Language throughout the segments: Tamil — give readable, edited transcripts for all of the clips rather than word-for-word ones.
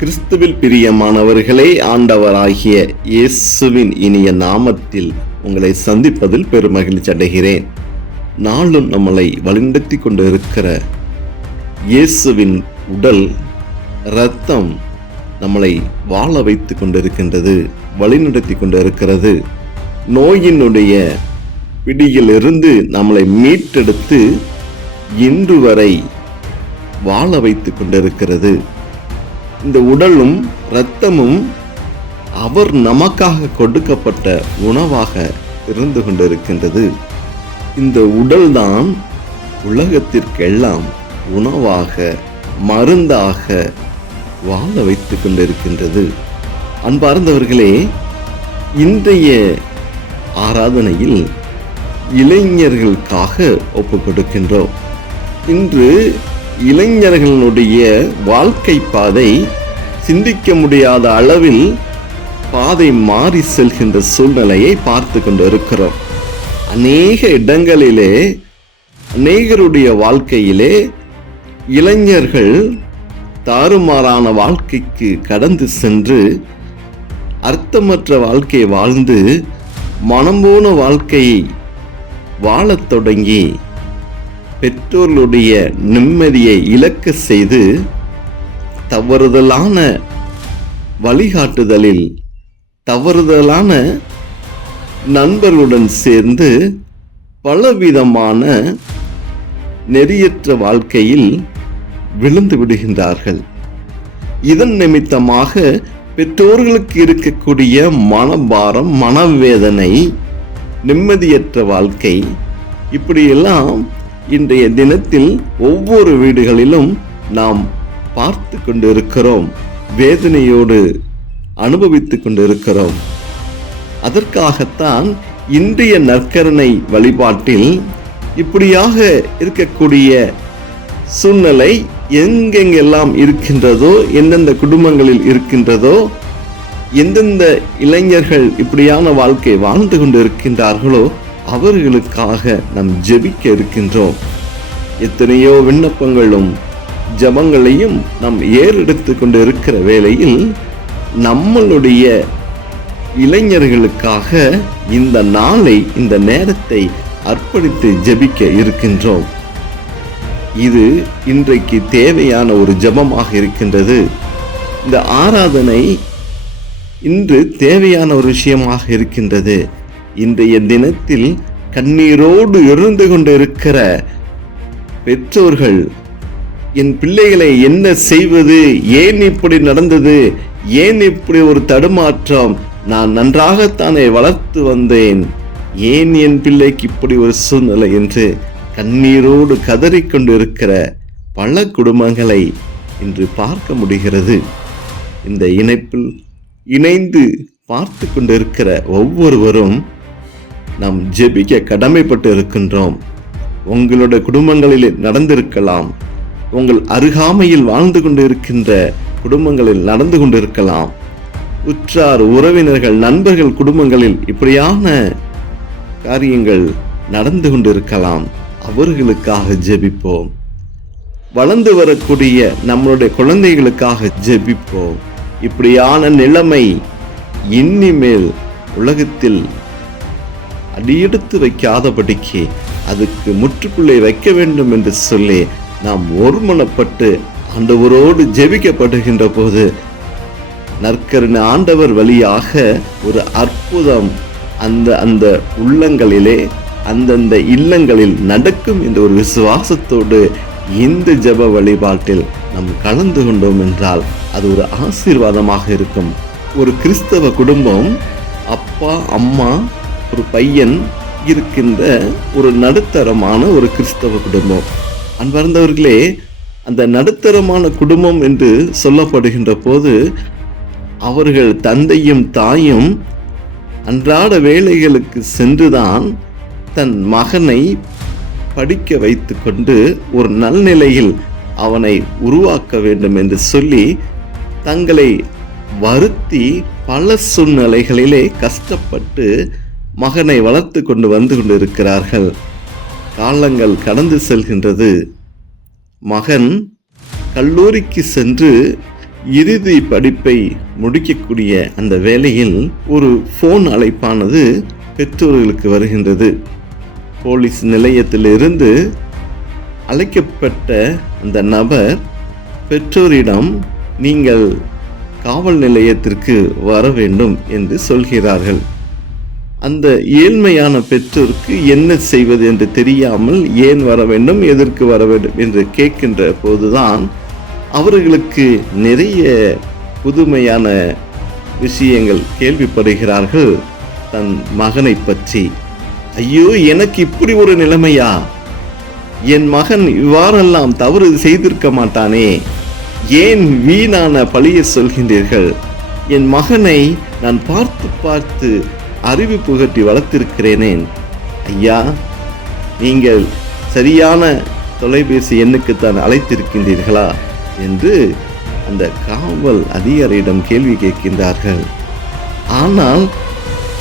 கிறிஸ்துவில் பிரியமானவர்களே, ஆண்டவராகிய இயேசுவின் இனிய நாமத்தில் உங்களை சந்திப்பதில் பெருமகிழ்ச்சி அடைகிறேன். நாளும் நம்மளை வழிநடத்தி கொண்டு இருக்கிற இயேசுவின் உடல், இரத்தம் நம்மளை வாழ வைத்து கொண்டிருக்கின்றது, வழிநடத்தி கொண்டிருக்கிறது. நோயினுடைய பிடியிலிருந்து நம்மளை மீட்டெடுத்து இன்று வரை வாழ வைத்து கொண்டிருக்கிறது. இந்த உடலும் இரத்தமும் அவர் நமக்காக கொடுக்கப்பட்ட உணவாக இருந்து கொண்டிருக்கின்றது. இந்த உடல்தான் உலகத்திற்கெல்லாம் உணவாக, மருந்தாக வாழ வைத்து கொண்டிருக்கின்றது. அன்பார்ந்தவர்களே, இன்றைய ஆராதனையில் இளைஞர்களுக்காக ஒப்புக் கொடுக்கின்றோம். இன்று இளைஞர்களுடைய வாழ்க்கை பாதை சிந்திக்க முடியாத அளவில் பாதை மாறி செல்கின்ற சூழ்நிலையை பார்த்து கொண்டு இருக்கிறோம். அநேக இடங்களிலே, அநேகருடைய வாழ்க்கையிலே இளைஞர்கள் தாறுமாறான வாழ்க்கைக்கு கடந்து சென்று அர்த்தமற்ற வாழ்க்கை வாழ்ந்து மனம்போன வாழ்க்கையை வாழத் தொடங்கி பெற்றோர்களுடைய நிம்மதியை இழக்க செய்து தவறுதலான வழிகாட்டுதலில், தவறுதலான நண்பர்களுடன் சேர்ந்து பலவிதமான நெறியற்ற வாழ்க்கையில் விழுந்து விடுகின்றார்கள். இதன் நிமித்தமாக பெற்றோர்களுக்கு இருக்கக்கூடிய மனபாரம், மனவேதனை, நிம்மதியற்ற வாழ்க்கை, இப்படியெல்லாம் இன்றைய தினத்தில் ஒவ்வொரு வீடுகளிலும் நாம் பார்த்து கொண்டிருக்கிறோம், வேதனையோடு அனுபவித்து கொண்டிருக்கிறோம். அதற்காகத்தான் இன்றைய நற்கருணை வழிபாட்டில் இப்படியாக இருக்கக்கூடிய சூழ்நிலை எங்கெங்கெல்லாம் இருக்கின்றதோ, எந்தெந்த குடும்பங்களில் இருக்கின்றதோ, எந்தெந்த இளைஞர்கள் இப்படியான வாழ்க்கை வாழ்ந்து கொண்டு இருக்கின்றார்களோ அவர்களுக்காக நாம் ஜெபிக்க இருக்கின்றோம். எத்தனையோ விண்ணப்பங்களும் ஜெபங்களையும் நாம் ஏறெடுத்து கொண்டு இருக்கிற வேளையில் நம்மளுடைய இளைஞர்களுக்காக இந்த நாளை, இந்த நேரத்தை அர்ப்பணித்து ஜெபிக்க இருக்கின்றோம். இது இன்றைக்கு தேவையான ஒரு ஜெபமாக இருக்கின்றது. இந்த ஆராதனை இன்று தேவையான ஒரு விஷயமாக இருக்கின்றது. இன்றைய தினத்தில் கண்ணீரோடு இருந்து கொண்டு இருக்கிற பெற்றோர்கள், என் பிள்ளைகளை என்ன செய்வது, ஏன் இப்படி நடந்தது, ஏன் இப்படி ஒரு தடுமாற்றம், நான் நன்றாகத்தானே வளர்த்து வந்தேன், ஏன் என் பிள்ளைக்கு இப்படி ஒரு சூழ்நிலை என்று கண்ணீரோடு கதறிக்கொண்டு இருக்கிற பல குடும்பங்களை இன்று பார்க்க முடிகிறது. இந்த இணைப்பில் இணைந்து பார்த்து கொண்டு இருக்கிற ஒவ்வொருவரும் நாம் ஜெபிக்க கடமைப்பட்டு இருக்கின்றோம். உங்களுடைய குடும்பங்களில் நடந்திருக்கலாம், உங்கள் அருகாமையில் வாழ்ந்து கொண்டு இருக்கின்ற குடும்பங்களில் நடந்து கொண்டிருக்கலாம், உற்றார் உறவினர்கள், நண்பர்கள் குடும்பங்களில் இப்படியான காரியங்கள் நடந்து கொண்டிருக்கலாம். அவர்களுக்காக ஜெபிப்போம். வளர்ந்து வரக்கூடிய நம்மளுடைய குழந்தைகளுக்காக ஜெபிப்போம். இப்படியான நிலைமை இனிமேல் உலகத்தில் அடியெடுத்து வைக்காதபடிக்கு அதுக்கு முற்றுப்புள்ளை வைக்க வேண்டும் என்று சொல்லி நாம் ஒருமனப்பட்டு ஆண்டவரோடு ஜெபிக்கப்படுகின்ற போது நற்கருணை ஆண்டவர் வழியாக ஒரு அற்புதம் அந்த உள்ளங்களிலே, அந்தந்த இல்லங்களில் நடக்கும் என்ற ஒரு விசுவாசத்தோடு இந்த ஜெப வழிபாட்டில் நாம் கலந்து கொண்டோம் என்றால் அது ஒரு ஆசீர்வாதமாக இருக்கும். ஒரு கிறிஸ்தவ குடும்பம், அப்பா, அம்மா, ஒரு பையன் இருக்கின்ற ஒரு நடுத்தரமான ஒரு கிறிஸ்தவ குடும்பம். அன்பார்ந்தவர்களே, அந்த நடுத்தரமான குடும்பம் என்று சொல்லப்படுகின்ற போது அவர்கள் தந்தையும் தாயும் அன்றாட வேலைகளுக்கு சென்றுதான் தன் மகனை படிக்க வைத்து கொண்டு ஒரு நல்நிலையில் அவனை உருவாக்க வேண்டும் என்று சொல்லி தங்களை வருத்தி பல சூழ்நிலைகளிலே கஷ்டப்பட்டு மகனை வளர்த்து கொண்டு வந்து கொண்டிருக்கிறார்கள். காலங்கள் கடந்து செல்கின்றது. மகன் கல்லூரிக்கு சென்று இறுதி படிப்பை முடிக்கக்கூடிய அந்த வேளையில் ஒரு போன் அழைப்பானது பெற்றோர்களுக்கு வருகின்றது. போலீஸ் நிலையத்திலிருந்து அழைக்கப்பட்ட அந்த நபர் பெற்றோரிடம் நீங்கள் காவல் நிலையத்திற்கு வர வேண்டும் என்று சொல்கிறார்கள். அந்த ஏழ்மையான பெற்றோருக்கு என்ன செய்வது என்று தெரியாமல் ஏன் வர வேண்டும், எதற்கு வர வேண்டும் என்று கேட்கின்ற போதுதான் அவர்களுக்கு நிறைய புதுமையான விஷயங்கள் கேள்விப்படுகிறார்கள் தன் மகனை பற்றி. ஐயோ, எனக்கு இப்படி ஒரு நிலைமையா? என் மகன் இவ்வாறெல்லாம் தவறு செய்திருக்க மாட்டானே, ஏன் வீணான பழியை சொல்கின்றீர்கள்? என் மகனை நான் பார்த்து பார்த்து அறிவு புகட்டி வளர்த்திருக்கிறேனேன். ஐயா, நீங்கள் சரியான தொலைபேசி எண்ணுக்குத்தான் அழைத்திருக்கின்றீர்களா என்று அந்த காவல் அதிகாரியிடம் கேள்வி கேட்கின்றார்கள். ஆனால்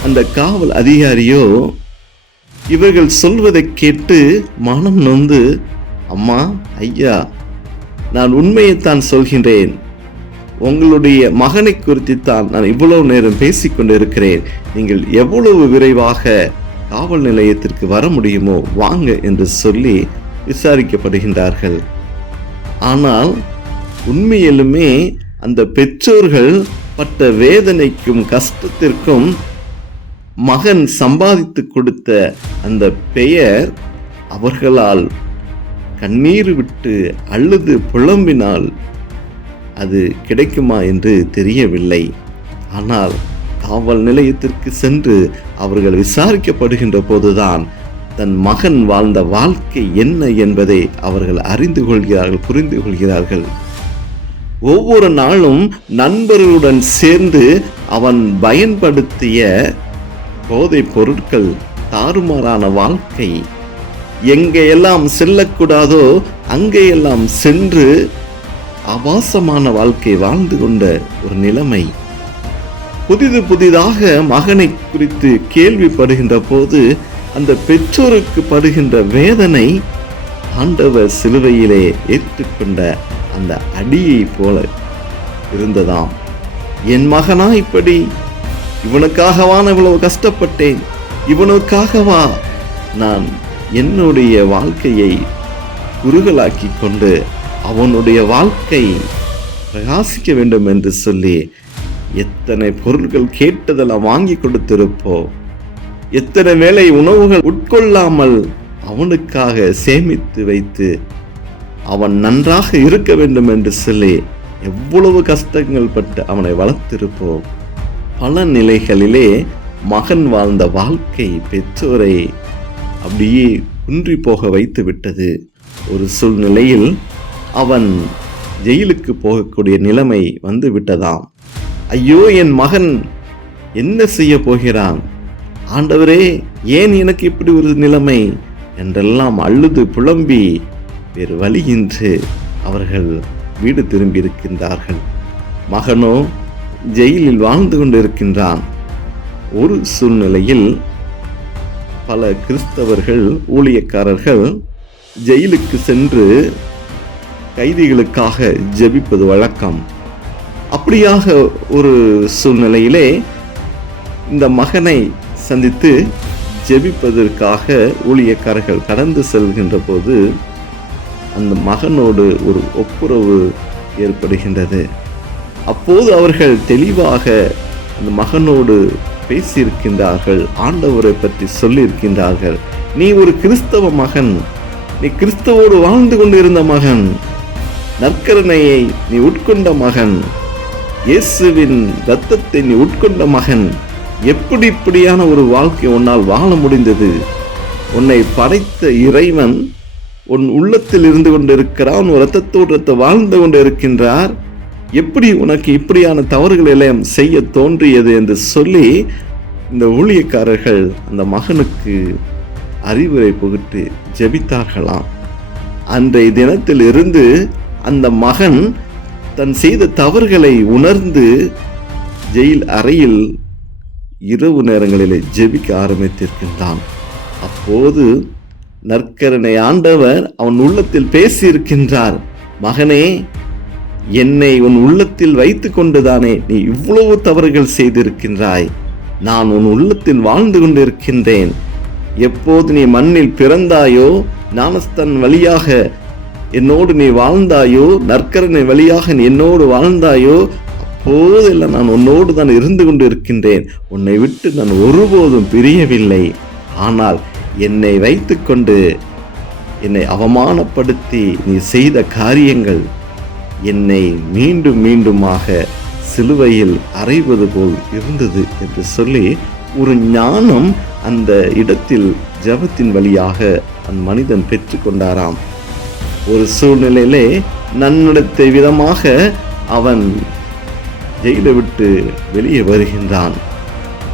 அந்த காவல் அதிகாரியோ இவர்கள் சொல்வதை கேட்டு மனம் நொந்து, அம்மா, ஐயா, நான் உண்மையைத்தான் சொல்கின்றேன். உங்களுடைய மகனை குறித்துத்தான் நான் இவ்வளவு நேரம் பேசிக்கொண்டிருக்கிறேன். நீங்கள் எவ்வளவு விரைவாக காவல் நிலையத்திற்கு வர முடியுமோ வாங்க என்று சொல்லி விசாரிக்கப்படுகின்றார்கள். ஆனால் உண்மையிலுமே அந்த பெற்றோர்கள் பட்ட வேதனைக்கும் கஷ்டத்திற்கும் மகன் சம்பாதித்து கொடுத்த அந்த பெயர் அவர்களால் கண்ணீர் விட்டு அழுது புலம்பினால் அது கிடைக்குமா என்று தெரியவில்லை. ஆனால் காவல் நிலையத்திற்கு சென்று அவர்கள் விசாரிக்கப்படுகின்ற போதுதான் தன் மகன் வாழ்ந்த வாழ்க்கை என்ன என்பதை அவர்கள் அறிந்து கொள்கிறார்கள், புரிந்து கொள்கிறார்கள். ஒவ்வொரு நாளும் நண்பர்களுடன் சேர்ந்து அவன் பயன்படுத்திய போதைப் பொருட்கள், தாறுமாறான வாழ்க்கை, எங்கெல்லாம் செல்லக்கூடாதோ அங்கேயெல்லாம் சென்று ஆபாசமான வாழ்க்கை வாழ்ந்து கொண்ட ஒரு நிலைமை. புதிதாக மகனை குறித்து கேள்விப்படுகின்ற போது அந்த பெற்றோருக்கு படுகின்ற வேதனை ஆண்டவர் சிலுவையிலே ஏற்றுக்கொண்ட அந்த அடியை போல இருந்ததாம். என் மகனா இப்படி, இவனுக்காகவா நான் இவ்வளவு கஷ்டப்பட்டேன், இவனுக்காகவா நான் என்னுடைய வாழ்க்கையை குறுகலாக்கி கொண்டு அவனுடைய வாழ்க்கை பிரகாசிக்க வேண்டும் என்று சொல்லி எத்தனை பொருட்கள் கேட்டதெல்லாம் வாங்கி கொடுத்திருப்போம். எத்தனை வேளை உணவுகள் உட்கொள்ளாமல் அவனுக்காக சேமித்து வைத்து அவன் நன்றாக இருக்க வேண்டும் என்று சொல்லி எவ்வளவு கஷ்டங்கள் பட்டு அவனை வளர்த்திருப்போம். பல நிலைகளிலே மகன் வாழ்ந்த வாழ்க்கை பெற்றோரை அப்படியே குன்றி போக வைத்து விட்டது. ஒரு சூழ்நிலையில் அவன் ஜெயிலுக்கு போகக்கூடிய நிலைமை வந்து விட்டதாம். ஐயோ, என் மகன் என்ன செய்ய போகிறான்? ஆண்டவரே, ஏன் எனக்கு இப்படி ஒரு நிலைமை என்றெல்லாம் அழுது புலம்பி வேறு வழியின்றி அவர்கள் வீடு திரும்பி இருக்கின்றார்கள். மகனோ ஜெயிலில் வாழ்ந்து கொண்டிருக்கின்றான். ஒரு சூழ்நிலையில் பல கிறிஸ்தவர்கள், ஊழியக்காரர்கள் ஜெயிலுக்கு சென்று கைதிகளுக்காக ஜெபிப்பது வழக்கம். அப்படியாக ஒரு சூழ்நிலையிலே இந்த மகனை சந்தித்து ஜெபிப்பதற்காக ஊழியக்காரர்கள் கடந்து செல்கின்ற போது அந்த மகனோடு ஒரு ஒப்புரவு ஏற்படுகின்றது. அப்போது அவர்கள் தெளிவாக அந்த மகனோடு பேசியிருக்கின்றார்கள், ஆண்டவரை பற்றி சொல்லியிருக்கின்றார்கள். நீ ஒரு கிறிஸ்தவ மகன், நீ கிறிஸ்தவோடு வாழ்ந்து கொண்டிருந்த மகன், நற்கருணையை நீ உட்கொண்ட மகன், இயேசுவின் இரத்தத்தை நீ உட்கொண்ட மகன், எப்படி இப்படியான ஒரு வாழ்க்கை உன்னால் வாழ முடிந்தது? உன்னை படைத்த இறைவன் உன் உள்ளத்தில் இருந்து கொண்டிருக்கிறான், உன் இரத்தத்தோடு வாழ்ந்து கொண்டு இருக்கின்றார். எப்படி உனக்கு இப்படியான தவறுகள் எல்லாம் செய்ய தோன்றியது என்று சொல்லி இந்த ஊழியக்காரர்கள் அந்த மகனுக்கு அறிவுரை புகுட்டி ஜெபித்தார்களாம். அன்றைய தினத்தில் இருந்து அந்த மகன் தன் செய்த தவறுகளை உணர்ந்து ஜெயில் அறையில் இரவு நேரங்களிலே ஜெபிக்க ஆரம்பித்திருக்கின்றான். அப்போது நற்கருணை ஆண்டவர் அவன் உள்ளத்தில் பேசியிருக்கின்றார். மகனே, என்னை உன் உள்ளத்தில் வைத்து கொண்டுதானே நீ இவ்வளவு தவறுகள் செய்திருக்கின்றாய். நான் உன் உள்ளத்தில் வாழ்ந்து கொண்டிருக்கின்றேன். எப்போது நீ மண்ணில் பிறந்தாயோ, ஞானஸ்தான் வழியாக என்னோடு நீ வாழ்ந்தாயோ, நற்கரணை வழியாக நீ என்னோடு வாழ்ந்தாயோ, அப்போதெல்லாம் நான் உன்னோடு தான் இருந்து கொண்டு இருக்கின்றேன். உன்னை விட்டு நான் ஒருபோதும் பிரியவில்லை. ஆனால் என்னை வைத்துக்கொண்டு என்னை அவமானப்படுத்தி நீ செய்த காரியங்கள் என்னை மீண்டும் மீண்டுமாக சிலுவையில் அறைவது போல் இருந்தது என்று சொல்லி ஒரு ஞானம் அந்த இடத்தில் ஜெபத்தின் வழியாக அந்த மனிதன் பெற்று கொண்டாராம். ஒரு சூழ்நிலையிலே நன்னடத்தை விதமாக அவன் ஜெயிலை விட்டு வெளியே வருகின்றான்.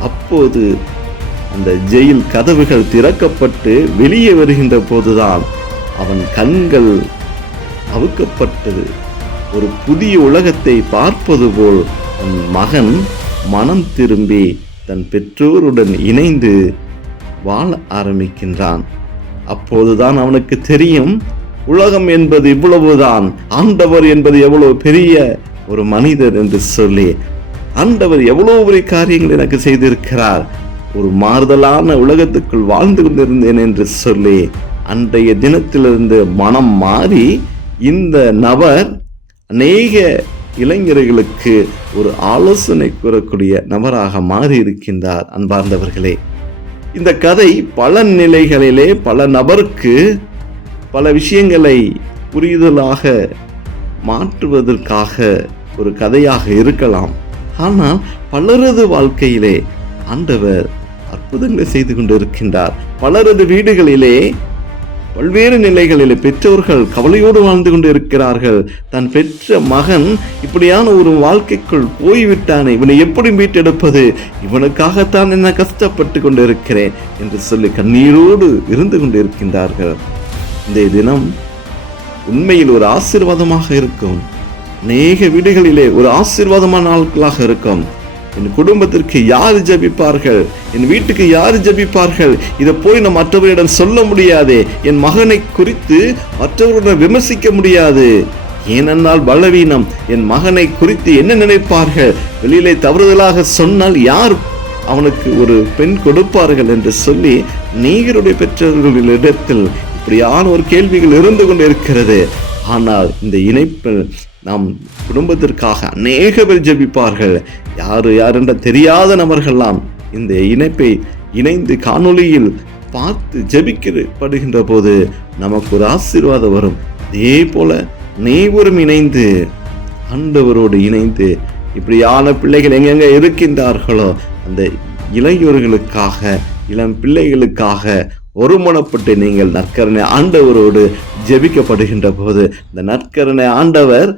அப்போது அந்த ஜெயில் கதவுகள் திறக்கப்பட்டு வெளியே வருகின்ற போதுதான் அவன் கண்கள் அவுக்கப்பட்டது. ஒரு புதிய உலகத்தை பார்ப்பது போல் தன் மகன் மனம் திரும்பி தன் பெற்றோருடன் இணைந்து வாழ ஆரம்பிக்கின்றான். அப்போதுதான் அவனுக்கு தெரியும், உலகம் என்பது இவ்வளவுதான், ஆண்டவர் என்பது எவ்வளவு பெரிய ஒரு மனிதர் என்று சொல்லி, ஆண்டவர் எவ்வளவு பெரிய காரியங்கள் எனக்கு செய்திருக்கிறார், ஒரு மாறுதலான உலகத்துக்குள் வாழ்ந்து கொண்டிருந்தேன் என்று சொல்லி அன்றைய தினத்திலிருந்து மனம் மாறி இந்த நபர் அநேக இளைஞர்களுக்கு ஒரு ஆலோசனை கூறக்கூடிய நபராக மாறி இருக்கின்றார். அன்பார்ந்தவர்களே, இந்த கதை பல நிலைகளிலே பல நபருக்கு பல விஷயங்களை புரிதலாக மாற்றுவதற்காக ஒரு கதையாக இருக்கலாம். ஆனால் பலரது வாழ்க்கையிலே ஆண்டவர் அற்புதங்களை செய்து கொண்டிருக்கின்றார். பலரது வீடுகளிலே பல்வேறு நிலைகளிலே பெற்றோர்கள் கவலையோடு வாழ்ந்து கொண்டு இருக்கிறார்கள். தன் பெற்ற மகன் இப்படியான ஒரு வாழ்க்கைக்குள் போய்விட்டானே, இவனை எப்படி மீட்டெடுப்பது, இவனுக்காகத்தான் என்ன கஷ்டப்பட்டு கொண்டு இருக்கிறேன் என்று சொல்லி கண்ணீரோடு இருந்து கொண்டு இருக்கின்றார்கள். இந்த தினம் உண்மையில் ஒரு ஆசீர்வாதமாக இருக்கும். அநேக வீடுகளிலே ஒரு ஆசீர்வாதமான நாட்களாக இருக்கும். என் குடும்பத்திற்கு யார் ஜெபிப்பார்கள், என் வீட்டுக்கு யார் ஜெபிப்பார்கள், இதை போய் நான் மற்றவரிடம் சொல்ல முடியாது, என் மகனை குறித்து மற்றவரிடம் விமர்சிக்க முடியாது, ஏனென்றால் பலவீனம், என் மகனை குறித்து என்ன நினைப்பார்கள், வெளியிலே தவறுதலாக சொன்னால் யார் அவனுக்கு ஒரு பெண் கொடுப்பார்கள் என்று சொல்லி நீங்களுடைய பெற்றோர்களிடத்தில் இப்படியான ஒரு கேள்விகள் இருந்து கொண்டு இருக்கிறது. ஆனால் இந்த இணைப்பில் நாம் குடும்பத்திற்காக அநேக பேர் ஜெபிப்பார்கள். யார் என்ற தெரியாத நபர்கள்லாம் இந்த இணைப்பை இணைந்து காணொளியில் பார்த்து ஜெபிக்கப்படுகின்ற போது நமக்கு ஒரு ஆசீர்வாதம் வரும். அதே போல அனைவரும் இணைந்து ஆண்டவரோடு இணைந்து இப்படியான பிள்ளைகள் எங்கெங்க இருக்கின்றார்களோ அந்த இளைஞர்களுக்காக, இளம் பிள்ளைகளுக்காக ஒருமனப்பட்டு நீங்கள் நற்கருணை ஆண்டவரோடு ஜெபிக்கப்படுகின்ற போது இந்த நற்கருணை ஆண்டவர்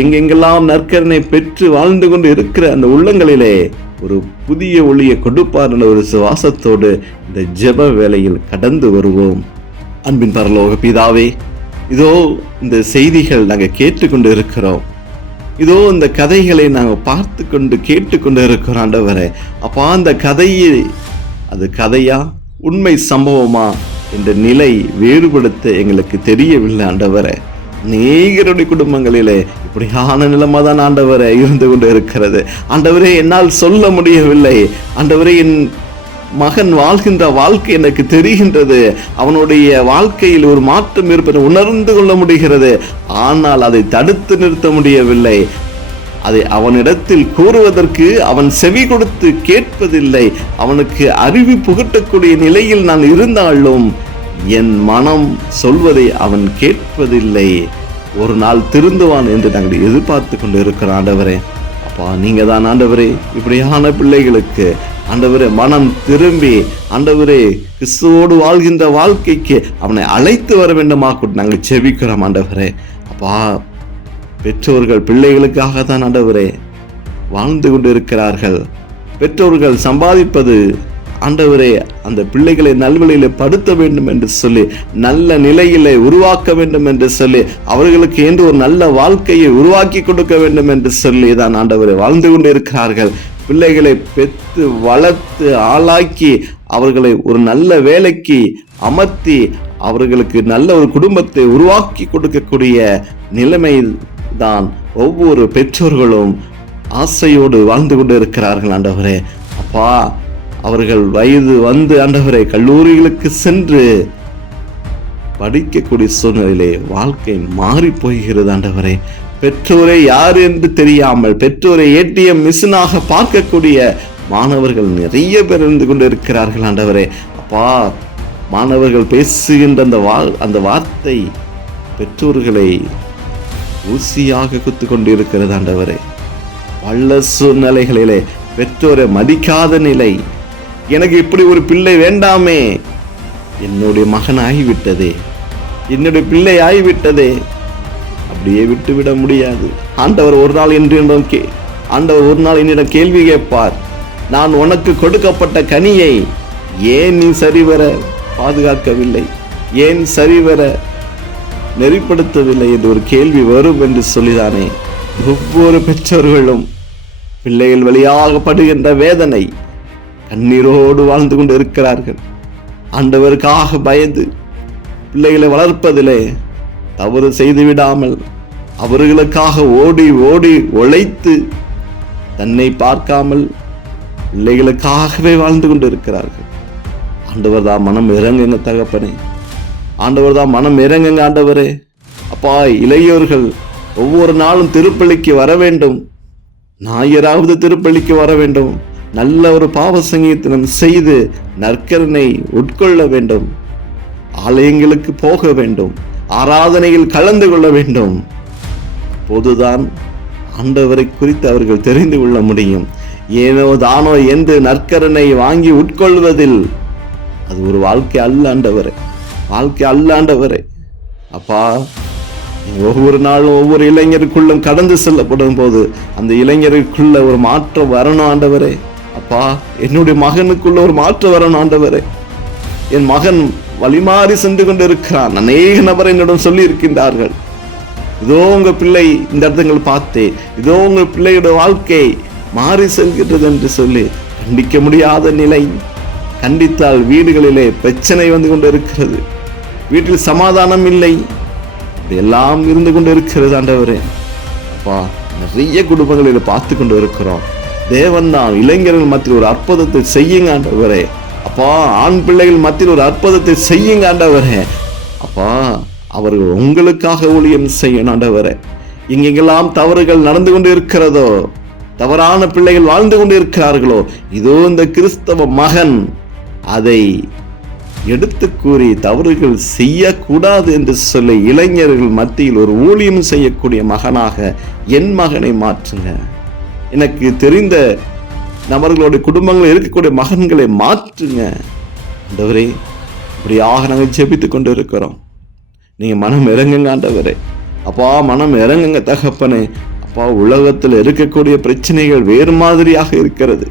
எங்கெங்கெல்லாம் நற்கருணை பெற்று வாழ்ந்து கொண்டு இருக்கிற அந்த உள்ளங்களிலே ஒரு புதிய ஒளியை கொடுப்பார் என்ற ஒரு சுவாசத்தோடு இந்த ஜெப வேளையில் கடந்து வருவோம். அன்பின் பரலோக பிதாவே, இதோ இந்த செய்திகள் நாங்கள் கேட்டுக்கொண்டு இருக்கிறோம். இதோ இந்த கதைகளை நாங்கள் பார்த்து கொண்டு கேட்டுக்கொண்டு இருக்கிறோம் ஆண்டவரே. அப்பா, அந்த கதையை அது கதையா உண்மை சம்பவமா என்ற நிலை வேறுபடுத்த எங்களுக்கு தெரியவில்லை ஆண்டவரே. அநேகருடைய குடும்பங்களிலே இப்படியான நிலைமை தான் ஆண்டவரே இருந்து கொண்டு இருக்கிறது. ஆண்டவரே, என்னால் சொல்ல முடியவில்லை ஆண்டவரே, என் மகன் வாழ்கின்ற வாழ்க்கை எனக்கு தெரிகின்றது, அவனுடைய வாழ்க்கையில் ஒரு மாற்றம் இருப்பதை உணர்ந்து கொள்ள முடிகிறது. ஆனால் அதை தடுத்து நிறுத்த முடியவில்லை. அதை அவனிடத்தில் கூறுவதற்கு அவன் செவி கொடுத்து கேட்பதில்லை. அவனுக்கு அறிவு புகட்டக்கூடிய நிலையில் நான் இருந்தாலும் என் மனம் சொல்வதை அவன் கேட்பதில்லை. ஒரு நாள் திருந்துவான் என்று நாங்கள் எதிர்பார்த்து கொண்டு இருக்கிறோம் ஆண்டவரே. அப்பா, நீங்க தான் ஆண்டவரே இப்படியான பிள்ளைகளுக்கு ஆண்டவரே மனம் திரும்பி ஆண்டவரே கிறிஸ்துவோடு வாழ்கின்ற வாழ்க்கைக்கு அவனை அழைத்து வர வேண்டுமா நாங்கள் செபிக்கிறோம் ஆண்டவரே. அப்பா, பெற்றோர்கள் பிள்ளைகளுக்காக தான் ஆண்டவரே வாழ்ந்து கொண்டு இருக்கிறார்கள். பெற்றோர்கள் சம்பாதிப்பது ஆண்டவரே அந்த பிள்ளைகளை நல்வழியில படுத்த வேண்டும் என்று சொல்லி, நல்ல நிலையில உருவாக்க வேண்டும் என்று சொல்லி, அவர்களுக்கு என்று ஒரு நல்ல வாழ்க்கையை உருவாக்கி கொடுக்க வேண்டும் என்று சொல்லி தான் ஆண்டவரே வாழ்ந்து கொண்டு இருக்கிறார்கள். பிள்ளைகளை பெற்று வளர்த்து ஆளாக்கி அவர்களை ஒரு நல்ல வேலைக்கு அமர்த்தி அவர்களுக்கு நல்ல ஒரு குடும்பத்தை உருவாக்கி கொடுக்கக்கூடிய நிலைமையில் தான் ஒவ்வொரு பெற்றோர்களும் ஆசையோடு வாழ்ந்து கொண்டு இருக்கிறார்கள் ஆண்டவரே. அப்பா, அவர்கள் வயது வந்து ஆண்டவரே கல்லூரிகளுக்கு சென்று படிக்கக்கூடிய சூழ்நிலையிலே வாழ்க்கை மாறி போகிறது ஆண்டவரே. பெற்றோரை யார் என்று தெரியாமல் பெற்றோரை ஏடிஎம் மிஷினாக பார்க்கக்கூடிய மாணவர்கள் நிறைய பேர் இருந்து கொண்டு இருக்கிறார்கள் ஆண்டவரே. அப்பா, மாணவர்கள் பேசுகின்ற அந்த வார்த்தை பெற்றோர்களை ஊசியாக குத்து கொண்டு இருக்கிறது ஆண்டவரே. பல சூழ்நிலைகளிலே பெற்றோரை மதிக்காத நிலை. எனக்கு இப்படி ஒரு பிள்ளை வேண்டாமே, என்னுடைய மகன் ஆகிவிட்டதே, என்னுடைய பிள்ளை ஆகிவிட்டதே, அப்படியே விட்டுவிட முடியாது. ஆண்டவர் ஒரு நாள் என்னிடம் கேள்வி கேட்பார். நான் உனக்கு கொடுக்கப்பட்ட கனியை ஏன் நீ சரிவர பாதுகாக்கவில்லை, ஏன் சரிவர நெறிப்படுத்தவில்லை என்று ஒரு கேள்வி வரும் என்று சொல்லிதானே ஒவ்வொரு பெற்றோர்களும் பிள்ளைகள் வழியாக படுகின்ற வேதனை கண்ணீரோடு வாழ்ந்து கொண்டு இருக்கிறார்கள். ஆண்டவருக்காக பயந்து பிள்ளைகளை வளர்ப்பதிலே தவறு செய்து விடாமல் அவர்களுக்காக ஓடி ஓடி உழைத்து தன்னை பார்க்காமல் பிள்ளைகளுக்காகவே வாழ்ந்து கொண்டு இருக்கிறார்கள். ஆண்டவர் தான் மனம் இறங்குங்க தகப்பனே, ஆண்டவர் தான் மனம் இறங்குங்க ஆண்டவரே. அப்பா, இளையோர்கள் ஒவ்வொரு நாளும் திருப்பள்ளிக்கு வர வேண்டும், ஞாயிறாவது திருப்பள்ளிக்கு வர வேண்டும், நல்ல ஒரு பாவ சங்கீதனம் செய்து நற்கருணை உட்கொள்ள வேண்டும், ஆலயங்களுக்கு போக வேண்டும், ஆராதனையில் கலந்து கொள்ள வேண்டும். அப்போதுதான் ஆண்டவரை குறித்து அவர்கள் தெரிந்து கொள்ள முடியும். ஏனோ தானோ என்று நற்கருணை வாங்கி உட்கொள்வதில் அது ஒரு வாழ்க்கை அல்ல ஆண்டவரே, வாழ்க்கை அல்ல ஆண்டவரே. அப்பா, ஒவ்வொரு நாளும் ஒவ்வொரு இளைஞருக்குள்ளும் கடந்து செல்லப்படும் போது அந்த இளைஞருக்குள்ள ஒரு மாற்றம் வரணும் ஆண்டவரே. அப்பா, என்னுடைய மகனுக்குள்ள ஒரு மாற்றம் வரணும் ஆண்டவரே. என் மகன் வழிமாறி சென்று கொண்டு இருக்கிறான். அநேக நபர் என்னிடம் சொல்லி இருக்கின்றார்கள், இதோ உங்க பிள்ளை இந்த இடத்துல பார்த்தேன், இதோ உங்க பிள்ளையோட வாழ்க்கை மாறி செல்கிறது என்று சொல்லி கண்டிக்க முடியாத நிலை. கண்டித்தால் வீடுகளிலே பிரச்சனை வந்து கொண்டு இருக்கிறது, வீட்டில் சமாதானம் இல்லை, எல்லாம் இருந்து கொண்டு இருக்கிறது ஆண்டவரே. அப்பா, நிறைய குடும்பங்களில் பார்த்து கொண்டு இருக்கிறோம். தேவன் தான் இளைஞர்கள் மத்தியில் ஒரு அற்புதத்தை செய்யுங்க ஆண்டவரே. அப்பா, ஆண் பிள்ளைகள் மத்தியில் ஒரு அற்புதத்தை செய்யுங்க ஆண்டவரே. அப்பா, அவர்கள் உங்களுக்காக ஊழியம் செய்யணும் ஆண்டவரே. எங்கெங்கெல்லாம் தவறுகள் நடந்து கொண்டு இருக்கிறதோ, தவறான பிள்ளைகள் வாழ்ந்து கொண்டு இருக்கிறார்களோ, இதோ இந்த கிறிஸ்தவ மகன் அதை எடுத்து கூறி தவறுகள் செய்யக்கூடாது என்று சொல்லி இளைஞர்கள் மத்தியில் ஒரு ஊழியம் செய்யக்கூடிய மகனாக என் மகனை மாற்றுங்க. எனக்கு தெரிந்த நபர்களுடைய குடும்பங்களில் இருக்கக்கூடிய மகன்களை மாற்றுங்க ஆண்டவரே. இப்படியாக நாங்கள் ஜெபித்து கொண்டு இருக்கிறோம். நீங்க மனம் இறங்குங்க ஆண்டவரே. அப்பா, மனம் இறங்குங்க தகப்பனே. அப்பா, உலகத்தில் இருக்கக்கூடிய பிரச்சனைகள் வேறு மாதிரியாக இருக்கிறது,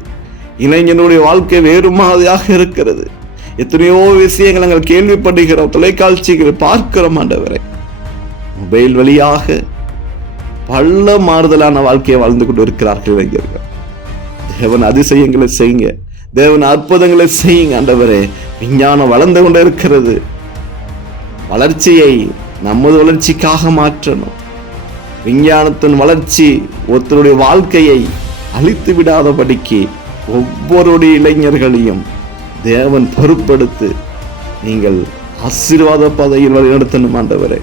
இளைஞனுடைய வாழ்க்கை வேறு மாதிரியாக இருக்கிறது. எத்தனையோ விஷயங்கள் நாங்கள் கேள்விப்படுகிறோம், தொலைக்காட்சிகள் பார்க்கிறோம் ஆண்டவரே. மொபைல் வழியாக பல மாறுதலான வாழ்க்கையை வாழ்ந்து கொண்டு இருக்கிறார்கள் இளைஞர்கள். தேவன் அதிசயங்களை செய்யுங்க, தேவன் அற்புதங்களை செய்யுங்க ஆண்டவரே. விஞ்ஞானம் வளர்ந்து கொண்டு இருக்கிறது, வளர்ச்சியை நமது வளர்ச்சிக்காக மாற்றணும். விஞ்ஞானத்தின் வளர்ச்சி ஒருத்தருடைய வாழ்க்கையை அழித்து விடாதபடிக்கு ஒவ்வொருடைய இளைஞர்களையும் தேவன் பொறுப்படுத்து நீங்கள் ஆசீர்வாத பாதையில் வழிநடத்தணும் ஆண்டவரே.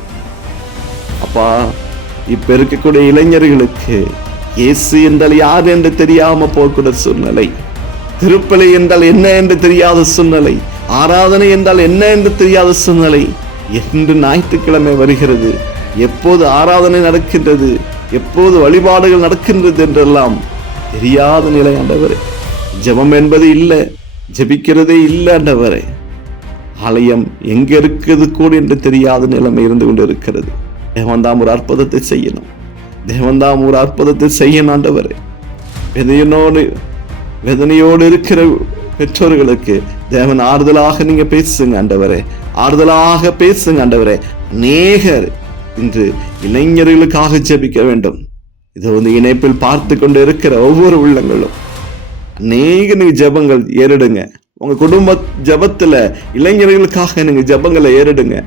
அப்பா, இப்ப இருக்கக்கூடிய இளைஞர்களுக்கு இயேசு என்றால் யார் என்று தெரியாம போகக்கூடிய சூழ்நிலை, திருப்பலி என்றால் என்ன என்று தெரியாத சூழ்நிலை, ஆராதனை என்றால் என்ன என்று தெரியாத சூழ்நிலை. என்று ஞாயிற்றுக்கிழமை வருகிறது, எப்போது ஆராதனை நடக்கின்றது, எப்போது வழிபாடுகள் நடக்கின்றது என்றெல்லாம் தெரியாத நிலை ஆண்டவரே. ஜெபம் என்பது இல்லை, ஜெபிக்கிறதே இல்லை ஆண்டவரே. ஆலயம் எங்க இருக்குது கூட என்று தெரியாத நிலைமை இருந்து கொண்டு இருக்கிறது. தேவன்தாம் ஒரு அற்புதத்தை செய்யணும், தேவன்தாம் ஒரு அற்புதத்தை செய்யணும் ஆண்டவரே. வேதனையோடு இருக்கிற பெற்றோர்களுக்கு தேவன் ஆறுதலாக நீங்க பேசுங்க ஆண்டவரே, ஆறுதலாக பேசுங்க ஆண்டவரே. அநேகர் இன்று இளைஞர்களுக்காக ஜெபிக்க வேண்டும். இதை இணைப்பில் பார்த்து கொண்டு இருக்கிற ஒவ்வொரு உள்ளங்களும் அநேக நீங்க ஜெபங்கள் ஏறிடுங்க. உங்க குடும்ப ஜெபத்துல இளைஞர்களுக்காக நீங்க ஜெபங்களை ஏறிடுங்க.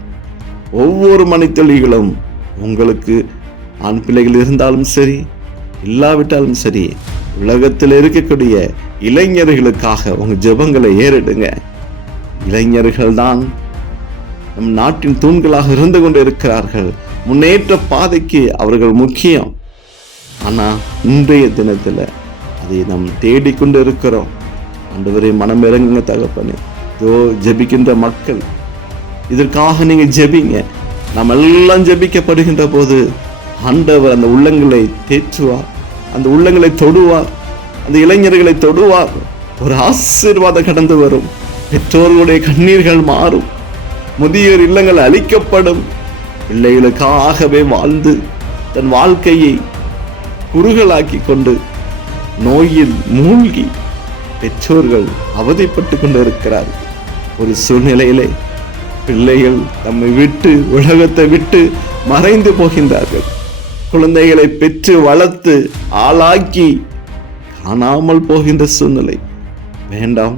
ஒவ்வொரு மணித்துளிகளும் உங்களுக்கு ஆண் பிள்ளைகள் இருந்தாலும் சரி, இல்லாவிட்டாலும் சரி, உலகத்தில் இருக்கக்கூடிய இளைஞர்களுக்காக உங்க ஜெபங்களை ஏறிடுங்க. இளைஞர்கள் தான் நம் நாட்டின் தூண்களாக இருந்து கொண்டு இருக்கிறார்கள். முன்னேற்ற பாதைக்கு அவர்கள் முக்கியம். ஆனா இன்றைய தினத்துல அதை நாம் தேடிக்கொண்டு இருக்கிறோம். ஆண்டவரே, மனம் இறங்குங்க தகப்பனே. ஜெபிக்கின்ற மக்கள், இதற்காக நீங்க ஜெபிங்க. நாம் எல்லாம் ஜெபிக்கப்படுகின்ற போது ஆண்டவர் அந்த உள்ளங்களை தேற்றுவார், அந்த உள்ளங்களை தொடுவார், அந்த இளைஞர்களை தொடுவார். ஒரு ஆசீர்வாதம் கடந்து வரும். பெற்றோர்களுடைய கண்ணீர்கள் மாறும். முதியோர் இல்லங்கள் அழிக்கப்படும். பிள்ளைகளுக்காகவே வாழ்ந்து தன் வாழ்க்கையை குறுகலாக்கி கொண்டு நோயில் மூழ்கி பெற்றோர்கள் அவதிப்பட்டு கொண்டு இருக்கிறார்கள். ஒரு சூழ்நிலையிலே பிள்ளைகள் நம்மை விட்டு, உலகத்தை விட்டு மறைந்து போகின்றார்கள். குழந்தைகளை பெற்று வளர்த்து ஆளாக்கி காணாமல் போகின்ற சூழ்நிலை வேண்டாம்.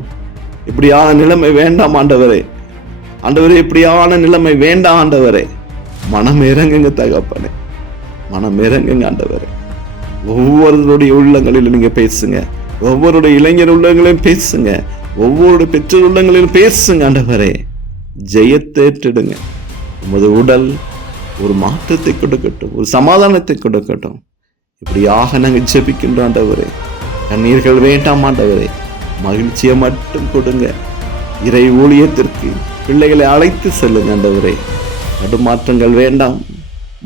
இப்படியான நிலைமை வேண்டாம் ஆண்டவரே. ஆண்டவரே, இப்படியான நிலைமை வேண்டாம் ஆண்டவரே. மனம் இறங்குங்க தகப்பனே, மனம் இறங்குங்க ஆண்டவரே. ஒவ்வொருடைய உள்ளங்களிலும் நீங்க பேசுங்க. ஒவ்வொருடைய இளைஞர் உள்ளங்களையும் பேசுங்க. ஒவ்வொரு பெற்றோர் உள்ளங்களிலும் பேசுங்க ஆண்டவரே. ஜெயத்தேற்றிடுங்க. உமது உடல் ஒரு மாற்றத்தை கொடுக்கட்டும், ஒரு சமாதானத்தை கொடுக்கட்டும். இப்படியாக நாங்கள் ஜெபிக்கின்றோம் ஆண்டவரே. கண்ணீர்கள் வேண்டாம் ஆண்டவரே, மகிழ்ச்சியை மட்டும் கொடுங்க. இறை ஊழியத்திற்கு பிள்ளைகளை அழைத்து செல்லுங்க ஆண்டவரே. நடுமாற்றங்கள் வேண்டாம்,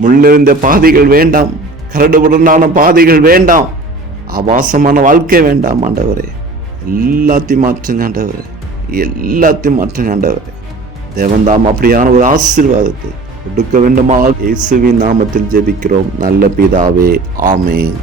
முன்னிருந்த பாதைகள் வேண்டாம், கரடுமுரடான பாதைகள் வேண்டாம், ஆபாசமான வாழ்க்கை வேண்டாம் ஆண்டவரே. எல்லாத்தையும் மாற்றுங்க ஆண்டவரே, எல்லாத்தையும் மாற்றுங்க ஆண்டவரே. தேவன்தாம் அப்படியான ஒரு ஆசீர்வாதத்தை கொடுக்க வேண்டுமா? இயேசுவின் நாமத்தில் ஜெபிக்கிறோம் நல்ல பிதாவே, ஆமென்.